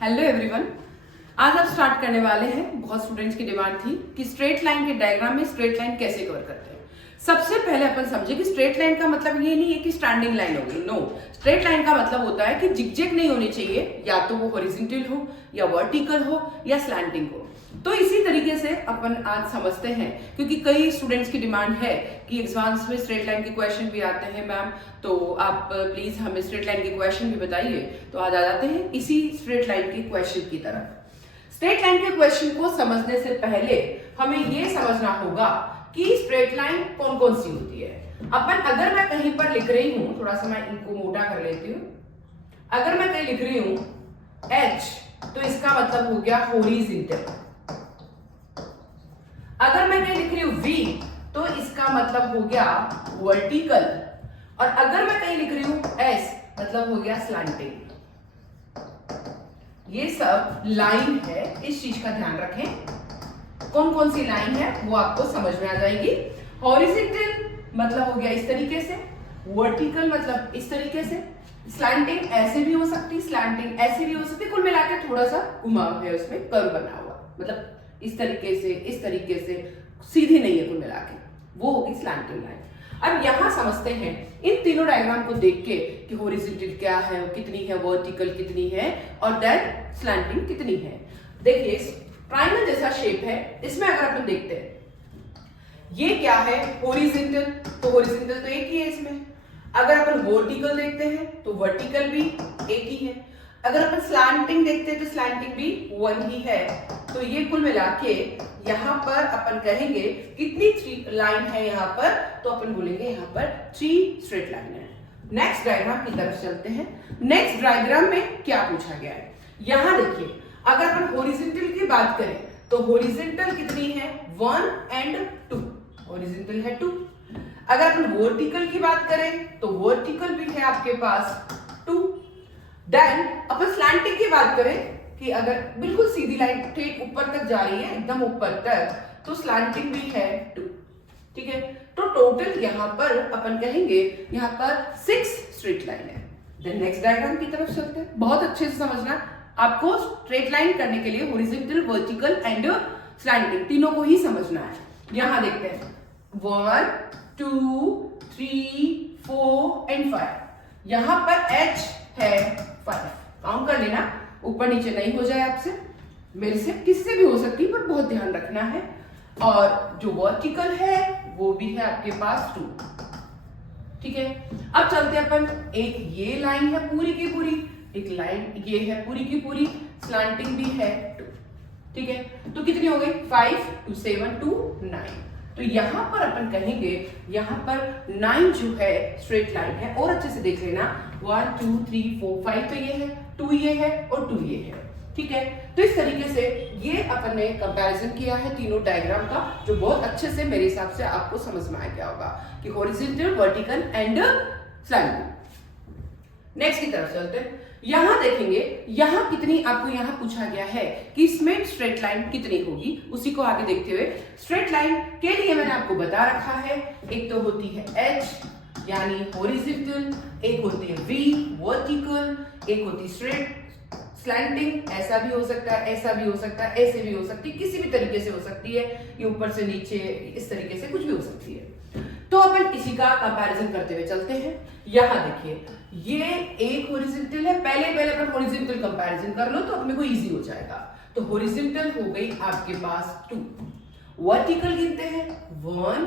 Hello everyone. आज आप start करने वाले हैं। बहुत स्टूडेंट्स की डिमांड थी कि स्ट्रेट लाइन के डायग्राम में स्ट्रेट लाइन कैसे कवर करते हैं। सबसे पहले अपन समझे कि स्ट्रेट लाइन का मतलब ये नहीं है कि स्टैंडिंग लाइन होगी। नो, स्ट्रेट लाइन का मतलब होता है कि जिगजैग नहीं होनी चाहिए, या तो वो हॉरिजॉन्टल हो या वर्टिकल हो या स्लैंटिंग हो। तो इसी तरीके से अपन आज समझते हैं, क्योंकि कई स्टूडेंट्स की डिमांड है कि एग्जाम्स में स्ट्रेट लाइन के क्वेश्चन भी आते हैं मैम, तो आप प्लीज हमें स्ट्रेट लाइन के क्वेश्चन भी बताइए। तो आज आ जाते हैं इसी स्ट्रेट लाइन के क्वेश्चन की तरफ। स्ट्रेट लाइन के क्वेश्चन को समझने से पहले हमें ये समझना होगा कि स्ट्रेट लाइन कौन कौन सी होती है। अपन अगर मैं कहीं पर लिख रही हूं, थोड़ा सा मैं इनको मोटा कर लेती हूं। अगर मैं कहीं लिख रही हूं H, तो इसका मतलब हो गया हॉरिजॉन्टल। अगर मैं कहीं लिख रही हूं V, तो इसका मतलब हो गया वर्टिकल। और अगर मैं कहीं लिख रही हूं S, मतलब हो गया स्लैंटिंग। ये सब लाइन है, इस चीज का ध्यान रखें। कौन कौन सी लाइन है वो आपको समझ में आ जाएगी। हॉरिजॉन्टल मतलब हो गया इस तरीके से, वर्टिकल मतलब इस तरीके से, स्लैंटिंग ऐसे भी हो सकती, स्लैंटिंग ऐसे भी हो सकती। कुल मिला के थोड़ा सा घुमाव है, उसमें कर्व बना हुआ, मतलब इस तरीके से, इस तरीके से, सीधी नहीं है कुल मिला के, वो होगी स्लैंटिंग लाइन। अब यहां समझते हैं इन तीनों डायग्राम को देख के कि हॉरिजॉन्टल क्या है, कितनी है, वर्टिकल कितनी है और देन स्लैंटिंग कितनी है। देखिए ट्रायंगल जैसा शेप है, इसमें अगर अपन देखते हैं ये क्या है, हॉरिजॉन्टल, तो हॉरिजॉन्टल तो एक ही है इसमें। अगर अपन वर्टिकल देखते हैं तो वर्टिकल भी एक ही है। अगर अपन स्लैंटिंग देखते हैं तो स्लैंटिंग भी वन ही है। तो ये कुल मिला के यहां पर अपन कहेंगे कितनी थ्री लाइन है यहां पर, तो अपन बोलेंगे यहां पर 3 स्ट्रेट लाइन है। नेक्स्ट डायग्राम की तरफ चलते हैं। नेक्स्ट डायग्राम में क्या पूछा गया है, यहां देखिए अगर अपन हॉरिजॉन्टल की बात करें तो हॉरिजॉन्टल कितनी है, 1 and 2, हॉरिजॉन्टल है 2। अगर अपन वर्टिकल की बात करें तो वर्टिकल भी है आपके पास 2। देन अपन स्लैंटिंग की बात करें कि अगर बिल्कुल सीधी लाइन ठेठ ऊपर तक जा रही है, एकदम ऊपर तक, तो स्लैंटिंग भी है 2। ठीक है, तो टोटल यहां पर अपन कहेंगे यहां पर 6 स्ट्रेट लाइन है। देन नेक्स्ट डायग्राम की तरफ चलते हैं। बहुत अच्छे से समझना, आपको स्ट्रेट लाइन करने के लिए हॉरिजॉन्टल, वर्टिकल एंड स्लैंटिंग तीनों को ही समझना है। यहां देखते हैं 1 2 3 4 एंड 5। यहां पर H है 5, काउंट कर लेना, ऊपर नीचे नहीं हो जाए आपसे, मेरे से किससे भी हो सकती है, पर बहुत ध्यान रखना है। और जो वर्टिकल है वो भी है आपके पास 2। ठीक है, अब चलते हैं अपन, एक ये लाइन है पूरी की पूरी, एक लाइन ये है पूरी की पूरी, स्लैंटिंग भी है 2। ठीक है, तो कितनी हो गई, 5 2 7 2 9। तो यहां पर अपन कहेंगे यहां पर 9 जो है स्ट्रेट लाइन है। और अच्छे से देख लेना, 1 2 3 4 5 तो ये है, 2 ये है और 2 ये है। ठीक है, तो इस तरीके से ये अपन ने कंपैरिजन किया है तीनों डायग्राम का, जो बहुत अच्छे से मेरे हिसाब से आपको समझ में आ गया होगा कि horizontal, vertical and slanting. Next की तरफ चलते हैं। यहां देखेंगे यहां कितनी, आपको यहां पूछा गया है कि इसमें स्ट्रेट लाइन कितनी होगी, उसी को आगे देखते हुए स्ट्रेट लाइन के लिए मैंने आपको बता रखा है, एक तो होती है H यानी हॉरिजॉन्टल, एक होती है V वर्टिकल, एक होती स्ट्रेट स्लैंटिंग, ऐसा भी हो सकता है, ऐसा भी हो सकता है, ऐसे भी हो सकती है, किसी भी तरीके से हो सकती है, ये ऊपर से नीचे इस तरीके से कुछ भी हो सकती है। तो अपन इसी का कंपैरिजन करते हुए चलते हैं। यहां देखिए ये एक हॉरिजॉन्टल है, पहले अपन हॉरिजॉन्टल कंपैरिजन कर लो तो अपने को इजी हो जाएगा। तो हॉरिजॉन्टल हो गई आपके पास 2, वर्टिकल गिनते हैं 1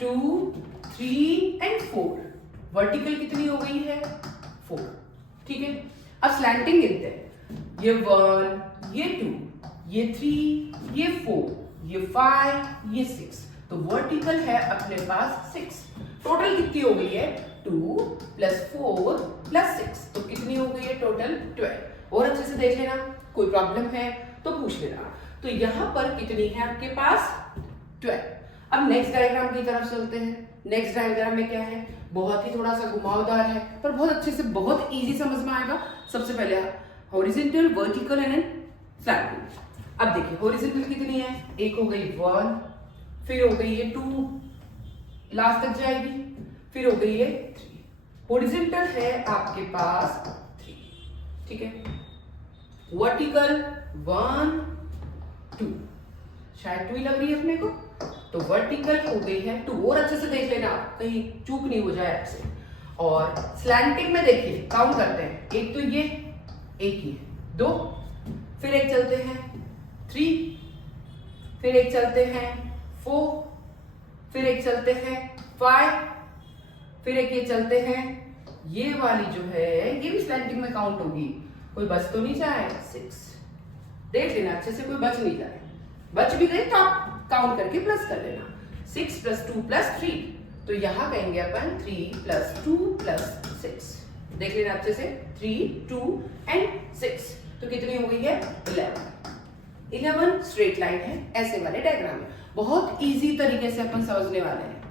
2 3 एंड 4। वर्टिकल कितनी हो गई है, 4। ठीक है, अब स्लैंटिंग गिनते हैं, ये 1 ये 2 ये 3 ये 4 ये 5 ये 6। तो वर्टिकल है अपने पास 6। टोटल कितनी हो गई है, 2 + 4 + 6, तो कितनी हो गई है टोटल 12। और अच्छे से देख लेना, कोई प्रॉब्लम है तो पूछ लेना। तो यहां पर कितनी है आपके पास 12। अब नेक्स्ट डायग्राम की तरफ चलते हैं। नेक्स्ट डायग्राम में क्या है, बहुत ही थोड़ा सा घुमावदार है पर बहुत अच्छे से, बहुत इजी समझ में आएगा। सबसे पहले हॉरिजॉन्टल, वर्टिकल एंड स्लैंटिंग। अब देखिए हॉरिजॉन्टल कितनी है, एक हो गई 1, फिर हो गई है 2, लास्ट तक जाएगी, फिर हो गई है 3। हॉरिजॉन्टल है आपके पास 3। ठीक है, वर्टिकल 1 2, शायद 2 ही लग रही है अपने को, तो वर्टिकल हो गई है 2। और अच्छे से देख लेना कहीं चूक नहीं हो जाए आपसे। और स्लैंटिंग में देखिए काउंट करते हैं, एक तो ये, एक ही, 2, फिर एक चलते हैं 3, फिर एक चलते हैं 4, फिर एक चलते हैं 5, फिर एक ये चलते हैं, ये वाली जो है ये भी स्लैंटिंग में काउंट होगी, कोई बच तो नहीं जाए 6। देख लेना अच्छे से कोई बच नहीं जाए, बच भी गई तो आप काउंट करके प्लस कर लेना। 6 + 2 + 3, तो यहां कहेंगे अपन 3 + 2 + 6। देख लेना अच्छे से, 3 2 एंड 6, तो कितनी हो गई है 11 स्ट्रेट लाइन है ऐसे वाले डायग्राम में। बहुत इजी तरीके से अपन समझने वाले हैं,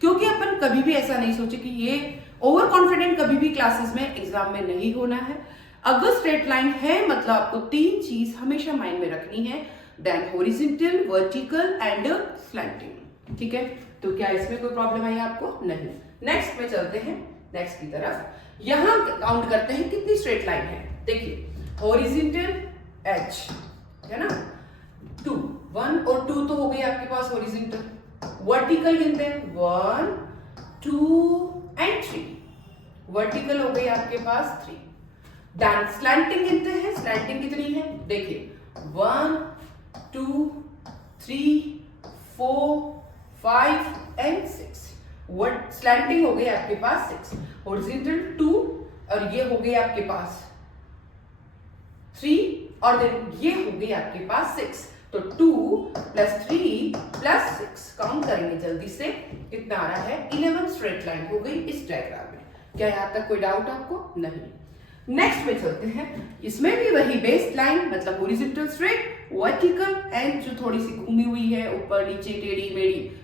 क्योंकि अपन कभी भी ऐसा नहीं सोचे कि ये ओवर कॉन्फिडेंट कभी भी क्लासेस में एग्जाम में नहीं होना है। अगर स्ट्रेट लाइन है मतलब आपको 3 चीज हमेशा माइंड में रखनी है, then horizontal, vertical and slanting. ठीक है, तो क्या इसमें कोई प्रॉब्लम आई आपको? नहीं। नेक्स्ट में चलते हैं, नेक्स्ट की तरफ। यहां काउंट करते हैं कितनी स्ट्रेट लाइन है। देखिए हॉरिजॉन्टल H है ना, 2, 1 और 2 तो हो गई आपके पास हॉरिजॉन्टल। वर्टिकल गिनते हैं 1 2 एंड 3, वर्टिकल हो गई आपके पास 3। देन स्लैंटिंग गिनते हैं, स्लैंटिंग कितनी है देखिए 1 2 3 4 5 एंड 6। वर्ड स्लैंटिंग हो गई आपके पास 6, हॉरिजॉन्टल 2 और ये हो गई आपके पास 3 और देन ये हो गई आपके पास 6। तो 2 + 3 + 6 काउंट करेंगे जल्दी से, कितना आ रहा है 11 स्ट्रेट लाइन हो गई इस डायग्राम में। क्या यहां तक कोई डाउट आपको? नहीं। नेक्स्ट में चलते हैं, इसमें भी वही बेस लाइन मतलब हॉरिजॉन्टल स्ट्रेट, वर्टिकल एंड जो थोड़ी सी घूमी हुई है ऊपर नीचे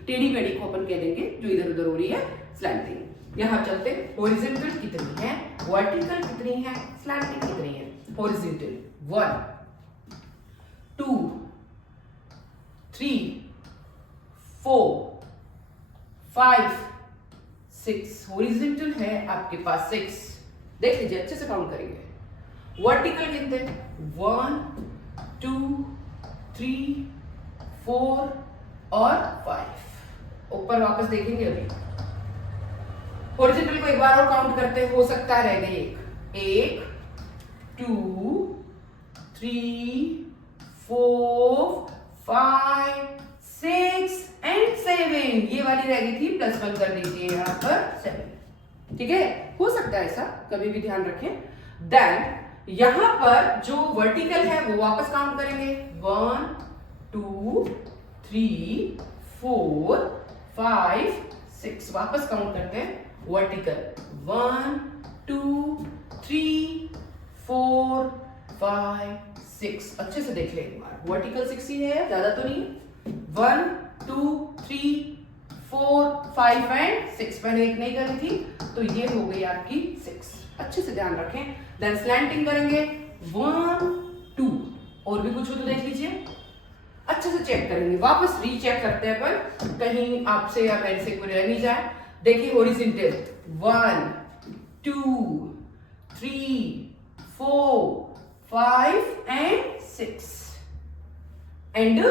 टेढ़ी मेढ़ी को अपन कह देंगे जो इधर उधर हो रही है स्लैंटिंग। यहां चलते हैं, हॉरिजॉन्टल कितनी है, वर्टिकल कितनी है, स्लैंटिंग कितनी है। हॉरिजॉन्टल 1 2 3 4 5 6, हॉरिजॉन्टल है आपके पास 6। देख लीजिए अच्छे से काउंट करेंगे। वर्टिकल गिनते 1 2 3 4 और 5। ऊपर वापस देखेंगे अभी। हॉरिजॉन्टल को एक बार और काउंट करते, हो सकता रह गई एक 2 3 4 5 6 एंड 7, ये वाली रह गई थी, +1 कर दीजिए यहां पर 7। ठीक है, हो सकता है ऐसा, कभी भी ध्यान रखें। देन यहां पर जो वर्टिकल है वो वापस काउंट करेंगे 1 2 3 4 5 6, वापस काउंट करते हैं। वर्टिकल 1 2 3 4 5 6, अच्छे से देख ले एक बार, वर्टिकल 6 ही है, ज्यादा तो नहीं। 1 2 3 4 5 एंड 6, पहले एक नहीं करी थी तो ये हो गई आपकी 6, अच्छे से ध्यान रखें। देन स्लैंटिंग करेंगे 1 2, और भी कुछ हो तो देख लीजिए, अच्छे से चेक करेंगे, वापस रीचेक करते हैं पर कहीं आपसे या मेरे से कोई रह नहीं जाए। देखिए हॉरिजॉन्टल 1 2 3 4 5 एंड 6 एंड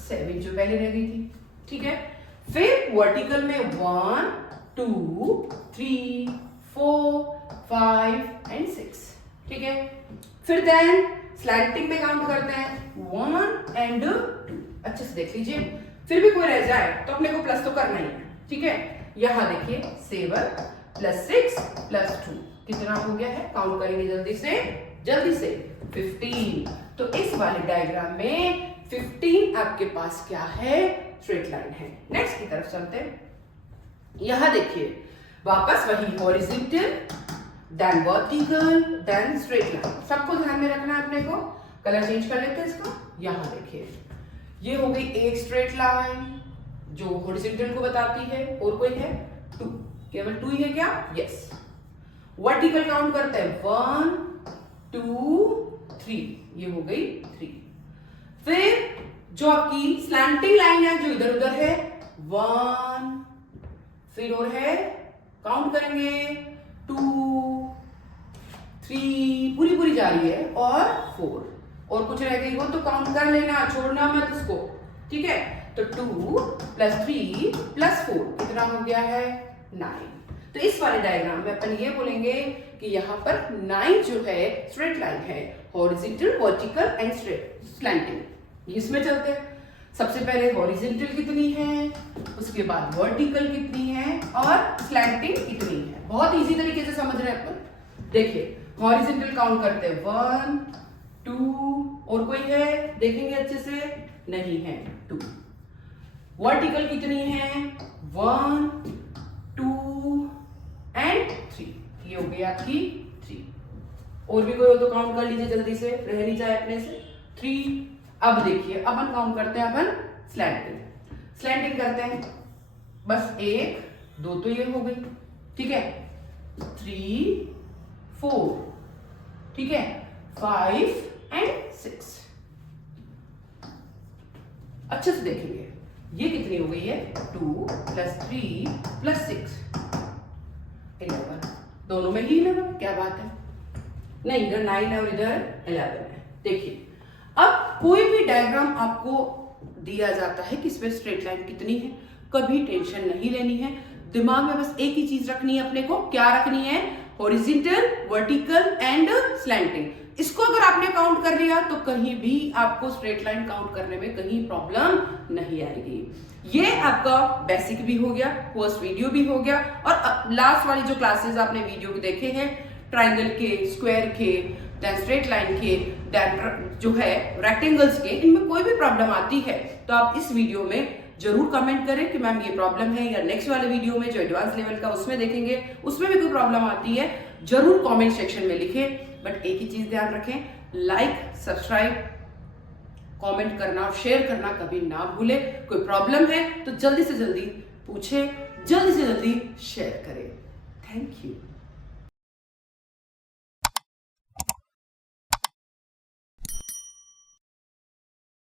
7 जो पहले रह गई थी। ठीक है, फिर वर्टिकल में 1 2 3 4 5 एंड 6। ठीक है, फिर देन स्लैंटिंग में काउंट करते हैं 1 एंड 2, अच्छे से देख लीजिए, फिर भी कोई रह जाए तो अपने को प्लस तो करना ही है। ठीक है, यहां देखिए 7 + 6 + 2 कितना हो गया है, काउंट करेंगे जल्दी से 15। तो इस वाले डायग्राम में 15 आपके पास क्या है, स्ट्रेट लाइन है। नेक्स्ट की तरफ चलते हैं, यहां देखिए वापस वही horizontal then vertical then straight line, सबको ध्यान में रखना है अपने को। कलर चेंज कर लेते हैं इसका। यहां देखिए ये हो गई एक स्ट्रेट लाइन जो हॉरिजॉन्टल को बताती है, और कोई है 2, केवल 2 ही है क्या? यस। वर्टिकल काउंट करते हैं 1 2 3, ये हो गई 3। फिर जो आपकी स्लैंटिंग लाइन है जो इधर उधर है 1, फिर और है काउंट करेंगे 2 3, पूरी जा रही है, और 4। और कुछ रह गई हो तो काउंट कर लेना, छोड़ना मत उसको, ठीक है। तो 2 + 3 + 4 कितना हो गया है 9। तो इस वाले डायग्राम में अपन ये बोलेंगे कि यहाँ पर 9 जो है स्ट्रेट लाइन है, horizontal, vertical and straight slanting. इसमें चलते हैं। सबसे पहले हॉरिजॉन्टल कितनी है, उसके बाद वर्टिकल कितनी है और स्लैंटिंग कितनी है। बहुत इजी तरीके से समझ रहे हैं अपन। देखिए हॉरिजॉन्टल काउंट करते हैं 1 2, और कोई है देखेंगे अच्छे से, नहीं है 2। वर्टिकल कितनी है 1 2 एंड 3, ये हो गई आपकी 3। और भी कोई हो तो काउंट कर लीजिए जल्दी से, रह नहीं जाए अपने से 3। अब देखिए अपन काउंट करते हैं, अपन स्लैंटिंग करते हैं। बस 1 2 तो ये हो गई, ठीक है। 3 4, ठीक है, 5 एंड 6। अच्छे से देखेंगे ये कितनी हो गई है 2 + 3 + 6 11। दोनों में ही 11, क्या बात है। नहीं, इधर 9 है और इधर 11 है। देखिए अब कोई भी डायग्राम आपको दिया जाता है कि इसमें स्ट्रेट लाइन कितनी है, कभी टेंशन नहीं लेनी है। दिमाग में बस एक ही चीज रखनी है अपने को, क्या रखनी है, हॉरिजॉन्टल, वर्टिकल एंड स्लैंटिंग। इसको अगर आपने काउंट कर लिया तो कहीं भी आपको स्ट्रेट लाइन काउंट करने में कहीं प्रॉब्लम नहीं आएगी। ये आपका बेसिक भी हो गया, फर्स्ट वीडियो भी हो गया, और लास्ट वाली जो क्लासेस आपने वीडियो के देखे हैं, ट्राइंगल के, स्क्वायर के, स्ट्रेट लाइन के, जो है रेक्टेंगल्स के, इनमें कोई भी प्रॉब्लम आती है तो आप इस वीडियो में जरूर कमेंट करें कि मैम ये प्रॉब्लम है, या नेक्स्ट वाले वीडियो में जो एडवांस लेवल का उसमें देखेंगे उसमें भी कोई प्रॉब्लम आती है, जरूर कमेंट सेक्शन में लिखें। बट एक ही चीज ध्यान रखें, लाइक, सब्सक्राइब, कमेंट करना और शेयर करना कभी ना भूले। कोई प्रॉब्लम है तो जल्दी से जल्दी पूछे, जल्दी से जल्दी शेयर करें। Thank you.